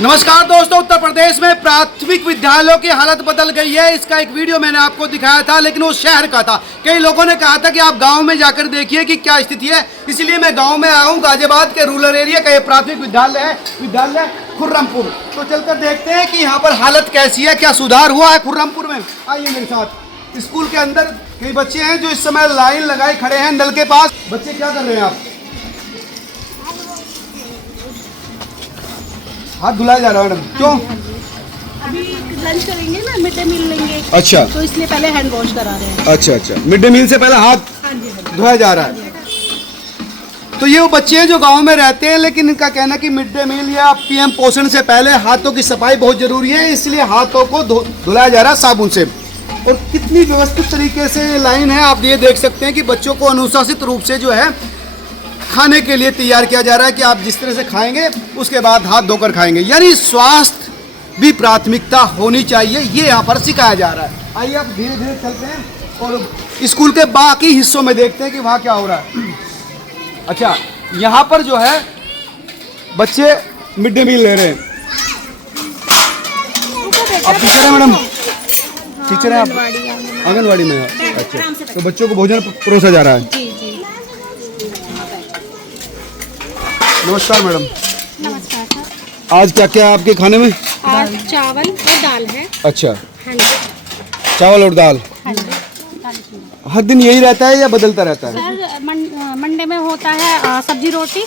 नमस्कार दोस्तों, उत्तर प्रदेश में प्राथमिक विद्यालयों की हालत बदल गई है। इसका एक वीडियो मैंने आपको दिखाया था, लेकिन वो शहर का था। कई लोगों ने कहा था कि आप गांव में जाकर देखिए कि क्या स्थिति है, इसलिए मैं गांव में आया हूँ। गाजियाबाद के रूरल एरिया का ये प्राथमिक विद्यालय है, विद्यालय खुर्रमपुर। तो चलकर देखते हैं कि यहाँ पर हालत कैसी है, क्या सुधार हुआ है खुर्रमपुर में। आइए मेरे साथ। स्कूल के अंदर कई बच्चे हैं जो इस समय लाइन लगाए खड़े हैं नल के पास। बच्चे क्या कर रहे हैं आप? हाथ धुलाया जा रहा है मैडम, क्यों? अभी लंच करेंगे ना, मिड डे मील लेंगे। अच्छा, तो इसलिए पहले हैंड वॉश करा रहे हैं। अच्छा, मिड डे मील से पहले हाथ धोया जा रहा है। तो ये वो बच्चे हैं जो गांव में रहते हैं, लेकिन इनका कहना है कि मिड डे मील या पीएम पोषण से पहले हाथों की सफाई बहुत जरूरी है, इसलिए हाथों को धुलाया जा रहा है साबुन से। और कितनी व्यवस्थित तरीके से लाइन है, आप ये देख सकते हैं कि बच्चों को अनुशासित रूप से जो है खाने के लिए तैयार किया जा रहा है कि आप जिस तरह से खाएंगे उसके बाद हाथ धोकर खाएंगे। यानी स्वास्थ्य भी प्राथमिकता होनी चाहिए, ये यहाँ पर सिखाया जा रहा है। आइए आप धीरे धीरे चलते हैं और स्कूल के बाकी हिस्सों में देखते हैं कि वहाँ क्या हो रहा है। अच्छा, यहाँ पर जो है बच्चे मिड डे मील ले रहे हैं। आप टीचर हैं मैडम? टीचर हैं आप? आंगनवाड़ी में है। अच्छा, तो बच्चों को भोजन परोसा जा रहा है। जी जी, नमस्कार मैडम। नमस्कार सर। आज क्या क्या आपके खाने में? आज चावल और दाल है। अच्छा, हाँ जी, चावल और दाल। हाँ जी। हर दिन यही रहता है या बदलता रहता है? सर मंडे में होता है सब्जी रोटी,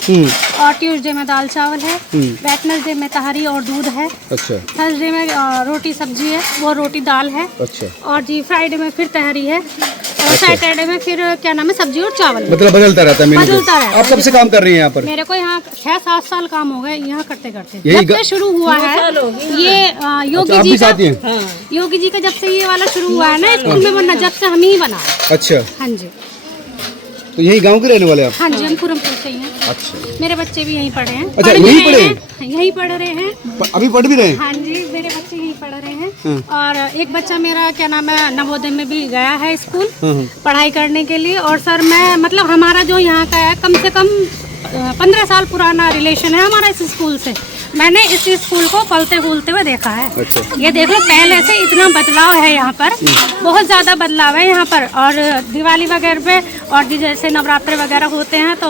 और ट्यूसडे में दाल चावल है, वेडनेसडे में तहरी और दूध है। अच्छा, थर्सडे में रोटी सब्जी है, वो रोटी दाल है। अच्छा, और जी फ्राइडे में फिर तहरी है, और सैटरडे में फिर क्या नाम है, सब्जी और चावल। मतलब बदलता रहता है मेनू। बदलता रहता है। आप कब से काम कर रही हैं यहाँ पर? मेरे को यहाँ 6-7 साल काम हो गए यहाँ करते करते। यही जब से शुरू हुआ है ये योगी आप जी भी का, साथी हैं? योगी जी का जब से ये वाला शुरू हुआ है ना स्कूल में, वरना जब से हम ही बना। अच्छा, हाँ जी, तो यही गांव के रहने वाले आप? हाँ जी, हम खुर्रमपुर से ही हैं। अच्छा, मेरे बच्चे भी यहीं पढ़े हैं। अच्छा, यहीं पढ़े हैं? यहीं पढ़ रहे हैं। अभी पढ़ भी रहे हैं? हाँ जी, मेरे बच्चे यहीं पढ़ रहे हैं। और एक बच्चा मेरा क्या नाम है, नवोदय में भी गया है स्कूल पढ़ाई करने के लिए। और सर मैं मतलब हमारा जो यहाँ का है, कम से कम 15 साल पुराना रिलेशन है हमारा इस स्कूल से। मैंने इस स्कूल को पलते फूलते हुए देखा है। अच्छा, ये देख लो, पहले से इतना बदलाव है यहाँ पर, बहुत ज़्यादा बदलाव है यहाँ पर। और दिवाली वगैरह पे और जैसे नवरात्रि वगैरह होते हैं तो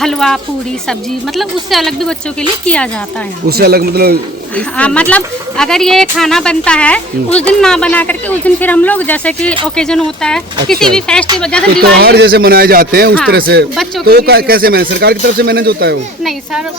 हलवा पूरी सब्जी, मतलब उससे अलग भी बच्चों के लिए किया जाता है। उससे अलग मतलब? हाँ, मतलब अगर ये खाना बनता है उस दिन ना बना करके उस दिन फिर हम लोग जैसे कि ओकेजन होता है, अच्छा, किसी भी फेस्टिवल जैसे तो त्योहार जैसे मनाए जाते हैं उस तरह से बच्चों तो के कैसे मैनेज, सरकार की तरफ से मैनेज होता है वो? नहीं सर,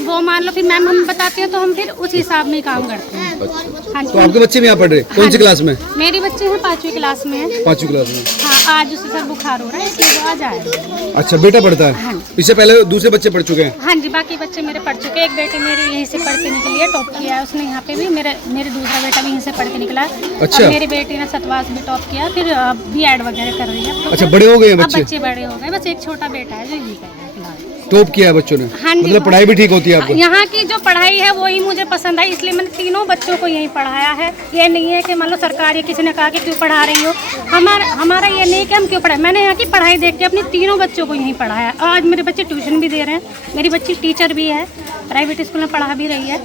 वो मान लो फिर मैम हम बताते हैं तो हम फिर उस हिसाब में काम करते हैं। अच्छा, हाँ, तो आपके बच्चे भी यहाँ पढ़ रहे हैं? कौन सी क्लास में? मेरी बच्चे हैं 5वीं क्लास में है। 5वीं क्लास में? हाँ, आज उसे सर बुखार हो रहा है इसलिए वो आज आए। अच्छा, बेटा पढ़ता है? हाँ। इससे पहले दूसरे बच्चे पढ़ चुके हैं? हाँ जी, बाकी बच्चे मेरे पढ़ चुके हैं। एक बेटी मेरी यहीं से पढ़ के निकली है, टॉप किया है उसने यहाँ पे भी। मेरे दूसरा बेटा भी यहीं से पढ़ के निकला है। अच्छा, और मेरी बेटी ने सतवास में टॉप किया, फिर B.Ed वगैरह कर रही है। अच्छा, बड़े हो गए हैं अब बच्चे? बच्चे बड़े हो गए, बस एक छोटा बेटा है जो यही कर रहा है फिलहाल। टॉप किया है बच्चों ने? हाँ जी, मतलब पढ़ाई भी ठीक होती है आपको? यहाँ की जो पढ़ाई है वही मुझे पसंद आई, इसलिए मैंने तीनों बच्चों को यहीं पढ़ाया है। ये नहीं है कि मान लो सरकार या किसी ने कहा कि क्यों पढ़ा रही हो, हमारा ये नहीं कि हम क्यों पढ़ाए। मैंने यहाँ की पढ़ाई देख के अपने तीनों बच्चों को यहीं पढ़ाया। आज मेरे बच्चे ट्यूशन भी दे रहे हैं, मेरी बच्ची टीचर भी है, प्राइवेट स्कूल में पढ़ा भी रही है।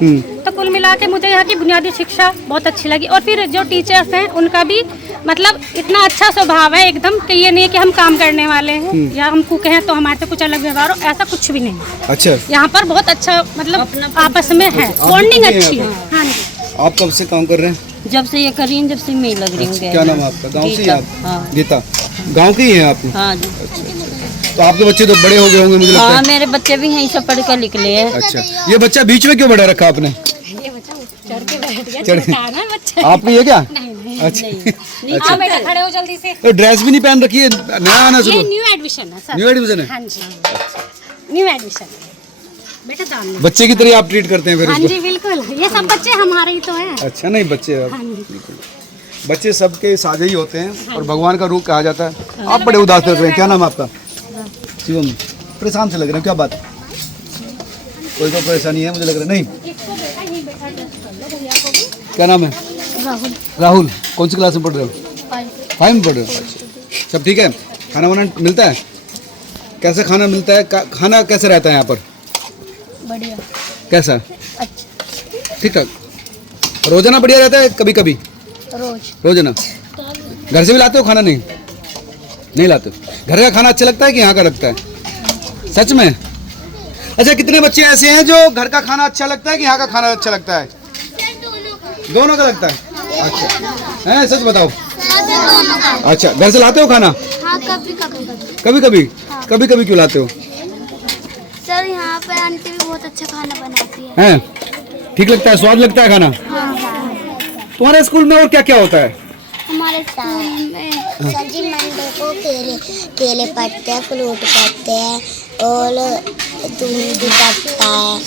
तो कुल मिला के मुझे यहाँ की बुनियादी शिक्षा बहुत अच्छी लगी। और फिर जो टीचर्स हैं उनका भी मतलब इतना अच्छा स्वभाव है एकदम, कि ये नहीं कि हम काम करने वाले हैं या हम कुक हैं तो हमारे से कुछ अलग व्यवहार हो, ऐसा कुछ भी नहीं। अच्छा, यहाँ पर बहुत अच्छा मतलब आपस में है, बॉन्डिंग अच्छी है। हाँ जी। आप कब से काम कर रहे हैं? जब से ये कर रही हूँ, जब से मैं लग रही हूँ। क्या नाम है आपका? गांव से ही आप? हाँ। गीता, गांव के ही हैं आप? हाँ जी। तो आपके बच्चे तो बड़े हो गए होंगे मुझे लगता है। हाँ, मेरे बच्चे भी यहीं से पढ़ कर निकले हैं। अच्छा, ये बच्चा बीच में क्यों बैठा रखा आपने? ये बच्चा चढ़ के बैठ गया, चढ़ के? छोटा है ना बच्चा। आप भी है क्या? नहीं, अच्छा, आओ बेटा, खड़े हो जल्दी से। तो ड्रेस भी नहीं पहन रखी है? नया आना ये सुबह? न्यू एडमिशन है सर। न्यू एडमिशन है? हाँ जी, न्यू एडमिशन है बेटा, दाम नहीं। बच्चे की तरह आप ट्रीट करते हैं फिर हाँ इसको? जी बिल्कुल, ये सब बच्चे हमारे ही तो हैं। अच्छा, नहीं बच्चे हाँ जी। बच्चे सबके साझे ही होते हैं और भगवान का रूप कहा जाता है। आप बड़े उदास लग रहे हैं, क्या नाम है आपका? शिवम, परेशान से लग रहे हैं, क्या बात? कोई तो परेशानी है मुझे लग रहा है। नहीं, इसको बेटा यहीं बैठा टेस्ट कर लो, भैया को भी। क्या नाम है? राहुल। राहुल, कौन सी क्लास में पढ़ रहे हो? 5 में पढ़ रहे हो? अच्छा, सब ठीक है? खाना वाना मिलता है? कैसे खाना मिलता है? खाना कैसे रहता है यहाँ पर? बढ़िया। कैसा? अच्छा। ठीक ठाक। रोजाना बढ़िया रहता है कभी कभी? रोजाना। घर से भी लाते हो खाना? नहीं लाते हो। घर का खाना अच्छा लगता है कि यहाँ का लगता है? सच में? अच्छा, कितने बच्चे ऐसे हैं जो घर का खाना अच्छा लगता है कि यहाँ का खाना अच्छा लगता है? दोनों का लगता है। अच्छा है, सच बताओ। अच्छा, घर से लाते हो खाना? हाँ, कभी कभी कभी कभी क्यों लाते हो? सर यहाँ पर आंटी भी बहुत अच्छा खाना बनाती है। हैं? ठीक लगता है, स्वाद लगता है खाना? तुम्हारे स्कूल में और क्या क्या होता है? हमारे स्कूल में सब्जी मंडे को केले पड़ते हैं, फ्रूट पड़ते हैं और दूध भी पड़ता है।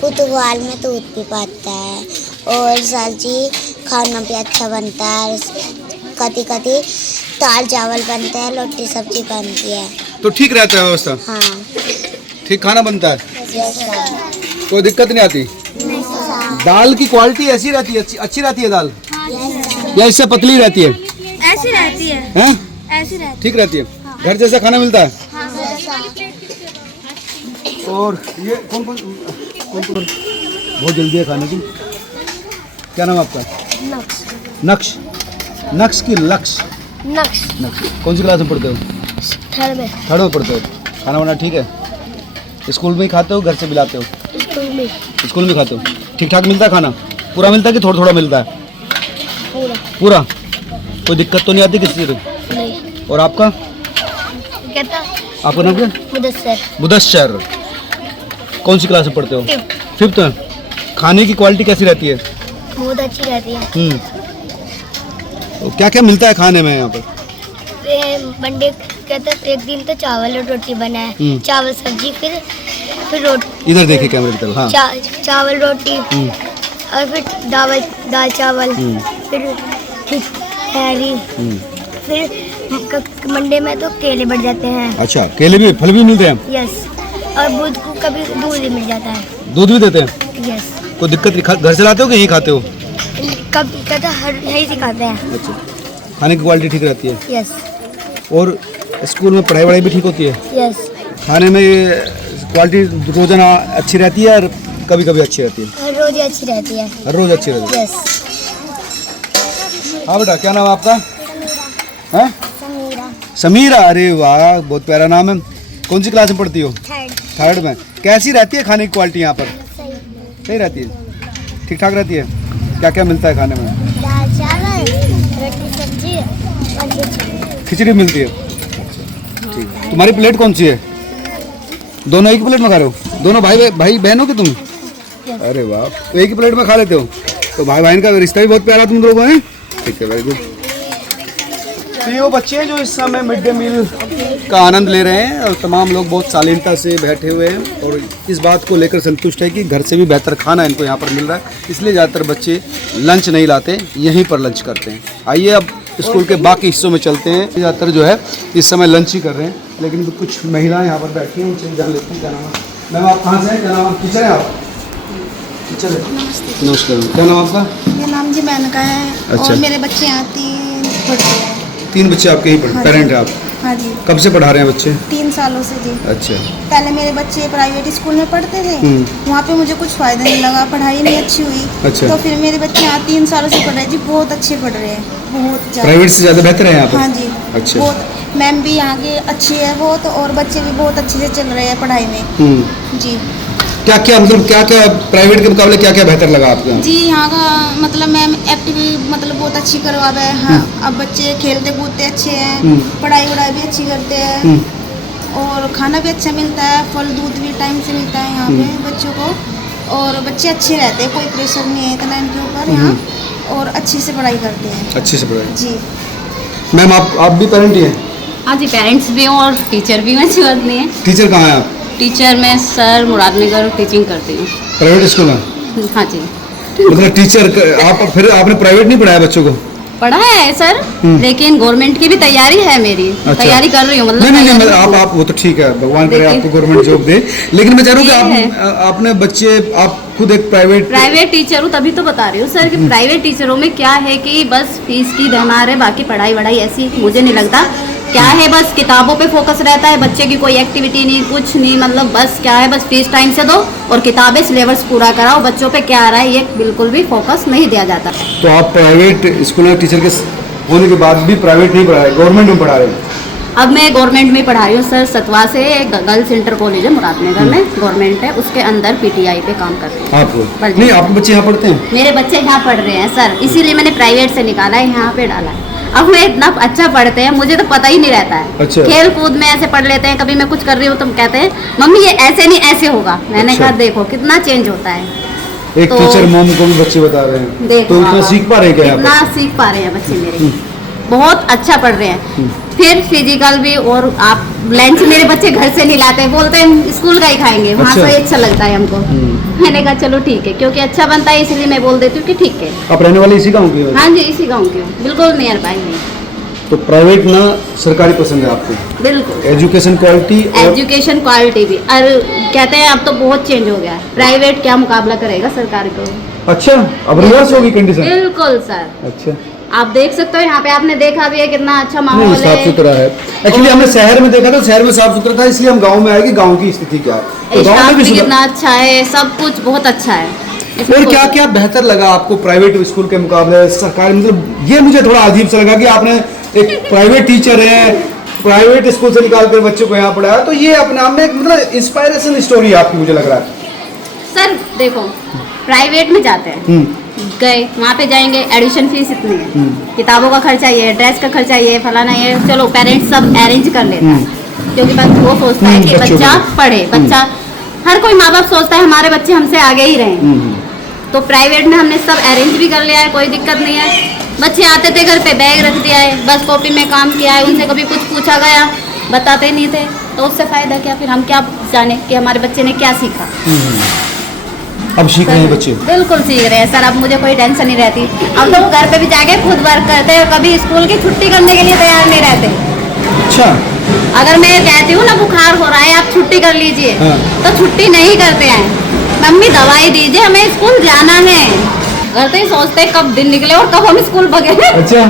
बुधवार में दूध भी पड़ता है और सब्जी खाना भी अच्छा बनता है। कभी कभी दाल चावल बनते हैं, रोटी सब्जी बनती है। तो ठीक रहता है व्यवस्था? हाँ, ठीक खाना बनता है, यस सर। कोई दिक्कत नहीं आती? दाल की क्वालिटी ऐसी रहती है, अच्छी रहती है दाल या इससे पतली रहती है? ऐसी रहती है। हैं? ऐसी रहती ठीक रहती है। घर जैसा खाना मिलता है। है। हाँ, और ये कौन बहुत जल्दी है खाने की। क्या नाम आपका? नक्श। नक्श की लक्ष्य? नक्श नक्श। कौन सी क्लास में पढ़ते हो? थर्ड में पढ़ते हो। खाना वाना ठीक है? स्कूल में ही खाते हो, घर से भी लाते हो? स्कूल में खाते हो। ठीक ठाक मिलता है खाना? पूरा मिलता है कि थोड़ा थोड़ा मिलता है? पूरा। कोई दिक्कत तो नहीं आती किसी से? नहीं। और आपका? कहता आपका नाम क्या? मुदस्सर। कौन सी क्लास में पढ़ते हो? फिफ्थ में। खाने की क्वालिटी कैसी रहती है? बहुत अच्छी रहती है। तो क्या क्या मिलता है खाने में यहाँ पर? मंडे कहते एक दिन तो चावल और रोटी बनाए, चावल सब्जी, फिर रोटी। इधर देखिए कैमरे की तरफ। हाँ। चावल रोटी और फिर दाल चावल, फिर हैरी, फिर मंडे में तो केले बढ़ जाते हैं। अच्छा, केले भी, फल भी मिलते हैं? यस। और बुध को कभी दूध भी मिल जाता है। दूध भी देते हैं? यस। कोई दिक्कत नहीं? घर से लाते हो कि यही खाते हो? कभी कहता यही सिखाते हैं। अच्छा, खाने की क्वालिटी ठीक रहती है? यस। और स्कूल में पढ़ाई वढ़ाई भी ठीक होती है? यस। खाने में क्वालिटी रोजाना अच्छी रहती है और कभी कभी अच्छी रहती है? हर रोज अच्छी रहती है। हर रोज अच्छी रहती है? यस। हाँ बेटा, क्या नाम है आपका? हैं? समीरा। समीरा। अरे वाह, बहुत प्यारा नाम है। कौन सी क्लास में पढ़ती हो? थर्ड में। कैसी रहती है खाने की क्वालिटी यहाँ पर? सही रहती है? ठीक ठाक रहती है? क्या क्या मिलता है खाने में? दाल चावल, रोटी सब्जी और खिचड़ी मिलती है? ठीक। तुम्हारी प्लेट कौन सी है? दोनों एक ही प्लेट में खा रहे हो? दोनों भाई बहन हो कि तुम? अरे वाह, तो एक ही प्लेट में खा लेते हो? तो भाई बहन का रिश्ता भी बहुत प्यारा तुम लोगों हैं। ठीक है, वेरी गुड। तो ये वो बच्चे हैं जो इस समय मिड डे मील का आनंद ले रहे हैं और तमाम लोग बहुत शालीनता से बैठे हुए हैं और इस बात को लेकर संतुष्ट है कि घर से भी बेहतर खाना इनको यहाँ पर मिल रहा है, इसलिए ज़्यादातर बच्चे लंच नहीं लाते, यहीं पर लंच करते हैं। आइए अब स्कूल के बाकी हिस्सों में चलते हैं। ज़्यादातर जो है इस समय लंच ही कर रहे हैं, लेकिन कुछ महिलाएँ यहाँ पर बैठी हैं, उनसे जान लेते हैं क्या नाम है। मैम, आप कहाँ से हैं? क्या नाम है? टीचर हैं आप? टीचर है? नमस्कार। क्या नाम आपका? मेरा नाम जी मेनका है। अच्छा। और मेरे बच्चे यहाँ 3 पढ़ते हैं। 3 बच्चे आपके ही पढ़े? पेरेंट हैं आप? हाँ जी। कब से पढ़ा रहे हैं बच्चे? 3 सालों से जी। अच्छा। पहले मेरे बच्चे प्राइवेट स्कूल में पढ़ते थे, वहाँ पे मुझे कुछ फ़ायदा नहीं लगा, पढ़ाई नहीं अच्छी हुई। अच्छा। तो फिर मेरे बच्चे यहाँ 3 सालों से पढ़ रहे हैं जी, बहुत अच्छे पढ़ रहे हैं, बहुत ज़्यादा। प्राइवेट से ज़्यादा बेहतर है यहाँ पर? हाँ जी। अच्छा। बहुत, मैम भी यहाँ की अच्छी है बहुत, और बच्चे भी बहुत अच्छे से चल रहे हैं पढ़ाई में जी। क्या क्या मतलब क्या क्या प्राइवेट के मुकाबले क्या क्या बेहतर लगा आपको? जी, यहाँ का मतलब मैम एक्टिविटी मतलब बहुत अच्छी करवावे है। हाँ, अब बच्चे खेलते कूदते अच्छे हैं, पढ़ाई वढ़ाई भी अच्छी करते हैं, और खाना भी अच्छा मिलता है, फल दूध भी टाइम से मिलता है यहाँ पे बच्चों को, और बच्चे अच्छे रहते हैं, कोई प्रेशर नहीं है इतना इनके ऊपर यहाँ, और अच्छे से पढ़ाई करते हैं। अच्छे से पढ़ाई जी। मैम, आप भी पेरेंट ही हैं? हाँ जी, पेरेंट्स भी हूँ और टीचर भी हूँ, ऐसी बात नहीं है। टीचर कहाँ हैं आप? टीचर मैं सर मुरादनगर टीचिंग करती हूँ। प्राइवेट स्कूल में? हाँ जी। मतलब टीचर आप फिर आपने प्राइवेट नहीं पढ़ाया बच्चों को? पढ़ा है सर, लेकिन गवर्नमेंट की भी तैयारी है मेरी। अच्छा। तैयारी कर रही हूँ, मतलब नहीं आप वो तो ठीक है, भगवान करे आपको गवर्नमेंट जॉब दे, लेकिन मैं चाह रहा हूँ कि आपने बच्चे, आप खुद एक प्राइवेट टीचर हूँ, तभी तो बता रही हूँ सर कि प्राइवेट टीचरों में क्या है कि बस फीस की धमार है, बाकी पढ़ाई वढ़ाई ऐसी मुझे नहीं लगता। क्या है, बस किताबों पे फोकस रहता है, बच्चे की कोई एक्टिविटी नहीं, कुछ नहीं, मतलब बस क्या है, बस फीस टाइम से दो और किताबें सिलेबस पूरा कराओ, बच्चों पे क्या आ रहा है ये बिल्कुल भी फोकस नहीं दिया जाता। तो आप प्राइवेट स्कूल में टीचर के होने के बाद भी प्राइवेट नहीं पढ़ा रहे, गवर्नमेंट में पढ़ा रहे हैं? अब मैं गवर्नमेंट में पढ़ा रही हूँ सर, सतवा से गर्ल्स इंटर कॉलेज है मुरादनगर में, गवर्नमेंट है, उसके अंदर पीटीआई पे काम करते हैं। आपको बल्कि- नहीं, आपके बच्चे यहाँ पढ़ते हैं? मेरे बच्चे यहाँ पढ़ रहे हैं सर, इसीलिए मैंने प्राइवेट से निकाला है, यहाँ पे डाला है। अब वो इतना अच्छा पढ़ते हैं, मुझे तो पता ही नहीं रहता है। अच्छा। खेल कूद में ऐसे पढ़ लेते हैं, कभी मैं कुछ कर रही हूँ तो कहते हैं मम्मी ये ऐसे नहीं ऐसे होगा, मैंने अच्छा। कहा देखो कितना चेंज होता है। एक तो- टीचर मॉम को भी बच्चे बता रहे हैं, देखो तो इतना आप, सीख पा रहे हैं क्या? यहाँ कितना पर? सीख पा रहे हैं बच्चे मेरे, बहुत अच्छा पढ़ रहे हैं। फिर फिजिकल भी, और आप लंच मेरे बच्चे घर से नहीं लाते, बोलते हैं स्कूल का ही खाएंगे, वहाँ अच्छा। से अच्छा लगता है हमको। मैंने कहा चलो ठीक है, क्योंकि अच्छा बनता है इसलिए मैं बोल देती हूँ कि ठीक है। आप रहने वाले इसी गाँव के हो? हाँ जी, इसी गाँव की हूँ, बिल्कुल नियर बाई में। तो प्राइवेट ना सरकारी पसंद है आपको? बिल्कुल एजुकेशन क्वालिटी और एजुकेशन क्वालिटी भी, और कहते हैं अब तो बहुत चेंज हो गया है, प्राइवेट क्या मुकाबला करेगा सरकारी को। अच्छा, अब रिवर्स होगी कंडीशन? बिल्कुल सर, अच्छा, आप देख सकते हो यहाँ पे, आपने देखा भी है कितना अच्छा माहौल नहीं साफ है। सुथरा है। एक्चुअली हमने शहर में देखा था, शहर में साफ सुथरा था, इसलिए हम गांव में आए कि गांव की स्थिति क्या है। तो गांव स्टाफ में भी भी सुधार- कितना अच्छा है, सब कुछ बहुत अच्छा है। इसमें और कोई- क्या क्या बेहतर लगा आपको प्राइवेट स्कूल के मुकाबले सरकारी? मतलब ये मुझे थोड़ा अजीब सा लगा कि आपने एक प्राइवेट टीचर है, प्राइवेट स्कूल से निकाल कर बच्चों को यहाँ पढ़ाया, तो ये अपने आप में एक मतलब इंस्पायरेशन स्टोरी है आपकी, मुझे लग रहा है। सर देखो, प्राइवेट में जाते हैं, गए वहाँ पे जाएंगे, एडिशन फीस इतनी है, किताबों का खर्चा ये, ड्रेस का खर्चा ये, फलाना ये, चलो पेरेंट्स सब अरेंज कर लेता है, क्योंकि बस वो सोचता है कि बच्चों बच्चा को। पढ़े, बच्चा, हर कोई माँ बाप सोचता है हमारे बच्चे हमसे आगे ही रहें। तो प्राइवेट में हमने सब अरेंज भी कर लिया है, कोई दिक्कत नहीं है। बच्चे आते थे घर पे, बैग रख दिया है, बस कॉपी में काम किया है, उनसे कभी कुछ पूछा गया बताते नहीं थे, तो उससे फायदा क्या, फिर हम क्या जाने कि हमारे बच्चे ने क्या सीखा। अब सीख रहे हैं बच्चे? बिल्कुल सीख रहे हैं सर, अब मुझे कोई टेंशन नहीं रहती। अब तो वो घर पे भी जाके खुद वर्क करते हैं, कभी स्कूल की छुट्टी करने के लिए तैयार नहीं रहते। अच्छा, अगर मैं कहती हूँ ना बुखार हो रहा है आप छुट्टी कर लीजिए, हाँ। तो छुट्टी नहीं करते हैं, मम्मी दवाई दीजिए हमें स्कूल जाना है। घर तो ही सोचते हैं कब दिन निकले और कब हम स्कूल भगे। अच्छा,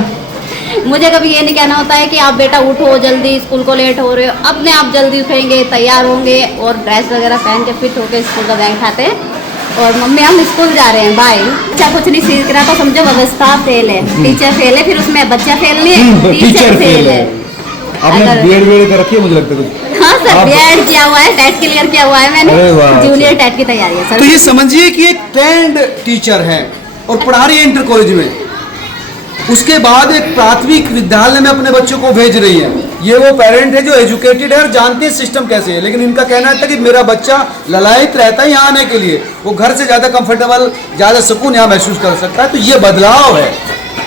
मुझे कभी ये नहीं कहना होता है कि आप बेटा उठो जल्दी, स्कूल को लेट हो रहे हो, अपने आप जल्दी उठेंगे, तैयार होंगे और ड्रेस वगैरह पहन के फिट होके स्कूल का बैग उठाते हैं और मम्मी हम स्कूल जा रहे हैं, बाय। बच्चा कुछ नहीं सीख रहा तो समझो व्यवस्था फेल है, टीचर फेल है, फिर उसमें बच्चा फेल नहीं है, टीचर फेल है। आपने अगर- बीएड कर रखी है मुझे लगता है कुछ? हाँ सर, आप- बीएड किया हुआ है, टेट क्लियर किया हुआ है अरे वाह, मैंने, अच्छा। जूनियर टेट की तैयारी है सर। तो ये समझिए कि एक ट्रेंड टीचर है और पढ़ा रही है इंटर कॉलेज में, उसके बाद एक प्राथमिक विद्यालय में अपने बच्चों को भेज रही है। ये वो पेरेंट है जो एजुकेटेड है और जानते हैं सिस्टम कैसे है, लेकिन इनका कहना था कि मेरा बच्चा ललायित रहता है यहाँ आने के लिए, वो घर से ज़्यादा कंफर्टेबल, ज़्यादा सुकून यहाँ महसूस कर सकता है। तो ये बदलाव है,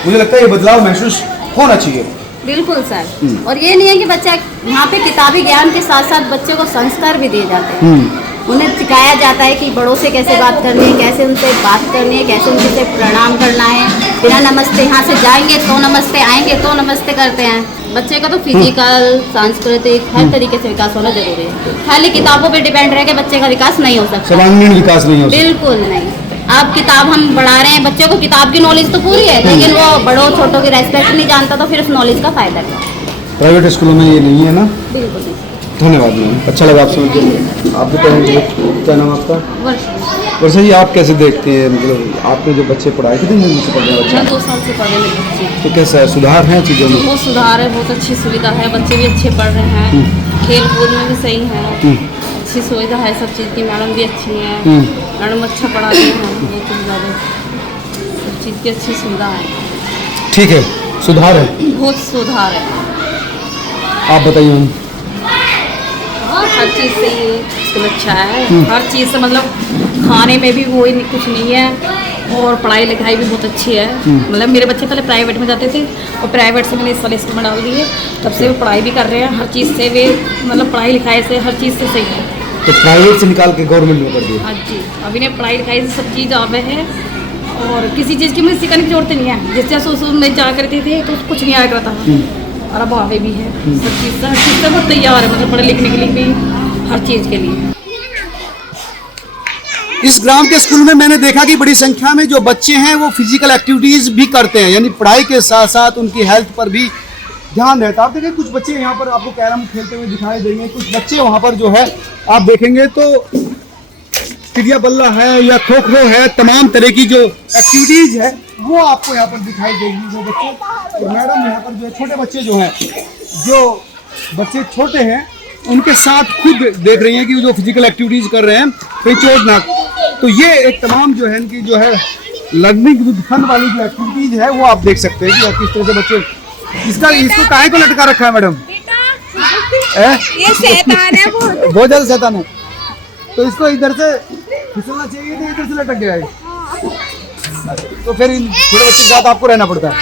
मुझे लगता है ये बदलाव महसूस होना चाहिए। बिल्कुल सर, और ये नहीं है कि बच्चा यहाँ पे किताबी ज्ञान के साथ साथ बच्चे को संस्कार भी दिए जाते हैं। उन्हें सिखाया जाता है कि बड़ों से कैसे बात करनी है, कैसे उनसे बात करनी है, कैसे उनसे प्रणाम करना है, बिना नमस्ते यहाँ से जाएंगे तो नमस्ते, आएंगे तो नमस्ते करते हैं। बच्चे का तो फिजिकल, सांस्कृतिक हर तरीके से विकास होना जरूरी है। खाली किताबों पे डिपेंड रह के बच्चे का विकास नहीं हो सकता, सर्वांगीण विकास नहीं हो सकता। बिल्कुल नहीं। आप किताब हम पढ़ा रहे हैं बच्चों को, किताब की नॉलेज तो पूरी है, लेकिन वो बड़ों छोटों की रेस्पेक्ट नहीं जानता, तो फिर उस नॉलेज का फायदा क्या। प्राइवेट स्कूलों में ये नहीं है ना? बिल्कुल नहीं। धन्यवाद मैम, अच्छा लगा आपसे मिलकर। आप बताएंगे क्या नाम आपका? वर्षा जी, आप कैसे देखते हैं, मतलब आपने जो बच्चे पढ़ाए, कितने दिन से पढ़ रहे हैं मैं बच्चे? 2 साल से पढ़ रहे मेरे बच्चे। तो कैसा है, सुधार है चीज़ों में? बहुत सुधार है, बहुत अच्छी सुविधा है, बच्चे भी अच्छे पढ़ रहे हैं, खेल कूद में भी सही है, अच्छी सुविधा है, सब चीज़ की मैडम भी अच्छी हैं, मैडम अच्छा पढ़ाती हैं, ये चीज़ ज़्यादा सब चीज़ की अच्छी सुविधा है, ठीक है, सुधार है, बहुत सुधार है। आप बताइए मैम। हाँ, हर चीज़ से ये स्कूल अच्छा है, हर चीज़ से, मतलब खाने में भी कोई कुछ नहीं है, और पढ़ाई लिखाई भी बहुत अच्छी है। मतलब मेरे बच्चे पहले प्राइवेट में जाते थे और प्राइवेट से मैंने इस वाले स्कूल में डाल दिए, तब से वो पढ़ाई भी कर रहे हैं, हर चीज़ से वे मतलब पढ़ाई लिखाई से हर चीज़ से सही है। तो प्राइवेट से निकाल के गवर्नमेंट में कर दिया? हाँ जी, अभी ने पढ़ाई लिखाई से सब चीज़ आवे है, और किसी चीज़ की मुझे सिखाने की जरूरत नहीं है। जिस जैसे उस में जा करते थे तो कुछ नहीं आया करता था, और अब आवे भी है, सब चीज़ से हर चीज़ से बहुत तैयार है, मतलब पढ़ने लिखने के लिए भी, हर चीज़ के लिए। इस ग्राम के स्कूल में मैंने देखा कि बड़ी संख्या में जो बच्चे हैं वो फिजिकल एक्टिविटीज़ भी करते हैं, यानी पढ़ाई के साथ साथ उनकी हेल्थ पर भी ध्यान रहता है। आप देखिए कुछ बच्चे यहाँ पर आपको कैरम खेलते हुए दिखाई देंगे, कुछ बच्चे वहाँ पर जो है आप देखेंगे तो चिड़िया बल्ला है या खो खो है, तमाम तरह की जो एक्टिविटीज है वो आपको यहाँ पर दिखाई देगी। वो बच्चे और मैडम यहाँ पर जो है छोटे बच्चे जो हैं, जो बच्चे छोटे हैं उनके साथ खुद देख रही हैं कि जो फिजिकल एक्टिविटीज कर रहे हैं कहीं चोट ना। तो ये एक तमाम जो है इनकी जो है लर्निंग विद फन वाली जो एक्टिविटीज है वो आप देख सकते हैं कि किस तरह से बच्चे इसको काहे को लटका रखा है मैडम? ये शैतान है बहुत ज्यादा शैतान है, तो इसको इधर से फिसलना चाहिए तो इधर से लटक गया है, तो फिर इन छोटे बच्चे के साथ आपको रहना पड़ता है।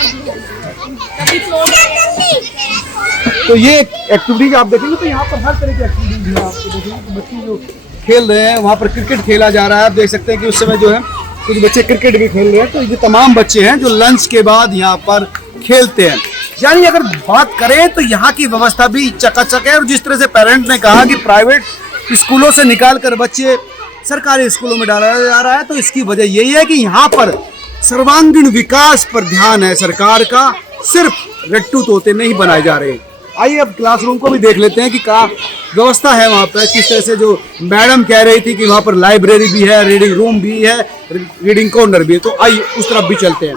तो ये एक्टिविटीज आप देखेंगे तो यहाँ पर हर तरह की एक्टिविटीज है आपको देखेंगे कि बच्चे जो खेल रहे हैं, वहाँ पर क्रिकेट खेला जा रहा है। आप देख सकते हैं कि उस समय जो है कुछ बच्चे क्रिकेट भी खेल रहे हैं। तो ये तमाम बच्चे हैं जो लंच के बाद यहाँ पर खेलते हैं। यानी अगर बात करें तो यहाँ की व्यवस्था भी चकाचक है। और जिस तरह से पेरेंट ने कहा कि प्राइवेट स्कूलों से निकाल कर बच्चे सरकारी स्कूलों में डाला जा रहा है, तो इसकी वजह यही है कि यहाँ पर सर्वांगीण विकास पर ध्यान है सरकार का, सिर्फ रट्टू तोते नहीं बनाए जा रहे। आइए अब क्लासरूम को भी देख लेते हैं कि क्या व्यवस्था है वहाँ पर। किस तरह से जो मैडम कह रही थी कि वहाँ पर लाइब्रेरी भी है, रीडिंग रूम भी है, रीडिंग कॉर्नर भी है, तो आइए उस तरफ भी चलते हैं।